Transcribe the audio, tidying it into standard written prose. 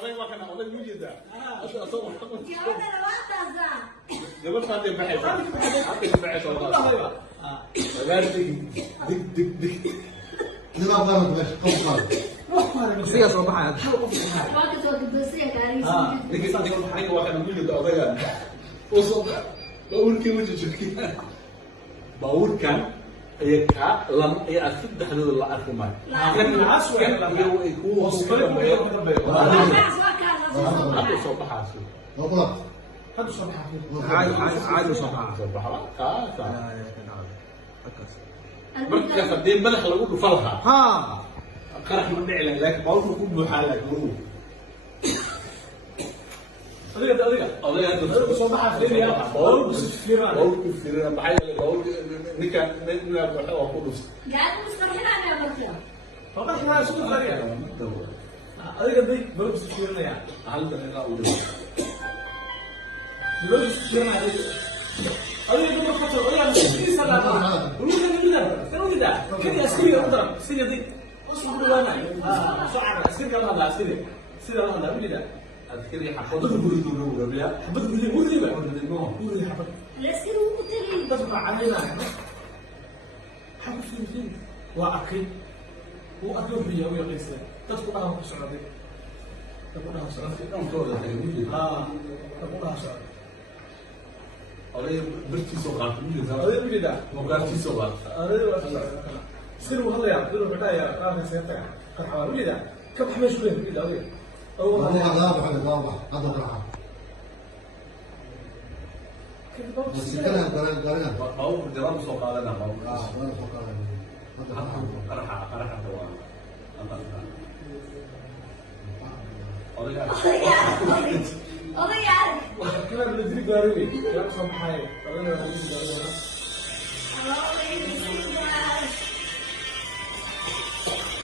oday waa kana oday mujida asha asoo Gabadha labaataasa. gabadh hadda baxaysa hadda baxaysa wallahi magaarti dig nimaa baran meesha qof qaad sigaas oo baxaya Waa ka soo gudbisay gaariga. ninka waa kana mujida odayga oo soo bawrkii wajijki bawrkan ay ka lam ay afid dhaxdooda la arki maayo kan aswaa ay ku hoosqayn hadda soo baxaasi noqda عادي صباح marka hadii madax lagu dhufo lahaa ها qarax ma dhici lahaa laakiin bawrku ku buuxaa laakiin adiga hadda soo baxaa fiiriya bawrku fiiriya maxay yeelay bawrku ninka waxa waa ku dhufta Gaari mustarxinaya markaa. فقط ما شو الخريطة هذا قد بلبس كثيرنا يعني hal daqiiqa u dhow بلبس كثيرنا هذا قد خطر هذا مش سلام ولا كذا كذا اسكري اضرب اسكري دي اصبح وانا شعر اسكري كمان لا اسكري سيدا هذا ولا adkiri xafadu guridu loo gabiya حبت لي مودي بقى no مودي حبت Layskii ugu tagay. تسمع علينا حبت في واكيد وأدوه لي أو يقيس تدخل لها سعودي تقول لها سعودي dhowrkooda ay mujida تقول لها سعودي oday birtiisoo qaata mujida هذا يقول لا mogaartiisoo qaata هذا سيروا هلا يا بدو بداية قام سيرتك كان حوالي لا كم حماش وين كذا هذا أول هو هذا غاب على غاب هذا راح بس كلام قران bawrku diraan soo qaadana bawrku ولا فقره هذا qaraxa waa odayga Odayaal. كلام اللي تريد قاري كلام صباحي